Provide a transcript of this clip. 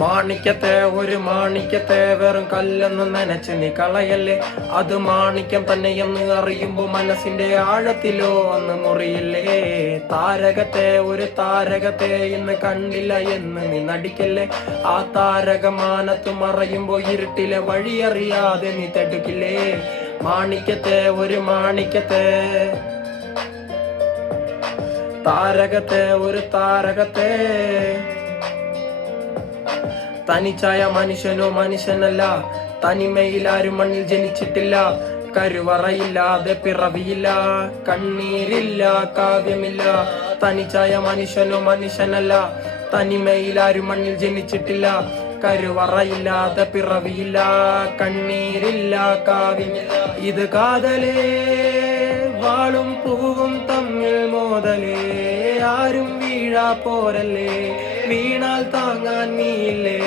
മാണിക്യത്തെ ഒരു മാണിക്യത്തെ വെറും കല്ലെന്ന് നനച്ച് നീ കളയല്ലേ. അത് മാണിക്യം തന്നെയെന്ന് അറിയുമ്പോ മനസ്സിന്റെ ആഴത്തിലോ അന്ന് മുറിയില്ലേ. താരകത്തെ ഒരു താരകത്തെ ഇന്ന് കണ്ടില്ല എന്ന് നീ നടിക്കല്ലേ. ആ താരകമാനത്ത് മറയുമ്പോ ഇരുട്ടിലെ വഴിയറിയാതെ നീ തടുക്കില്ലേ. മാണിക്യത്തെ ഒരു മാണിക്യത്തെ, താരകത്തെ ഒരു താരകത്തെ. തനിച്ചായ മനുഷ്യനോ മനുഷ്യനല്ല, തനിമയിൽ ആരും മണ്ണിൽ ജനിച്ചിട്ടില്ല. കരുവറയില്ലാതെ പിറവിയില്ല, കണ്ണീരില്ല കാവ്യമില്ല. തനിച്ചായ മനുഷ്യനോ മനുഷ്യനല്ല, തനിമയിൽ ആരും മണ്ണിൽ ജനിച്ചിട്ടില്ല. കരുവറയില്ലാതെ പിറവിയില്ല, കണ്ണീരില്ല കാവ്യമില്ല. ഇത് കാതലേ, വാളും പൂവും തമ്മിൽ മോതലേ. ആരും വീഴാ പോരല്ലേ, വീണാൽ താങ്ങാൻ നീയില്ലേ.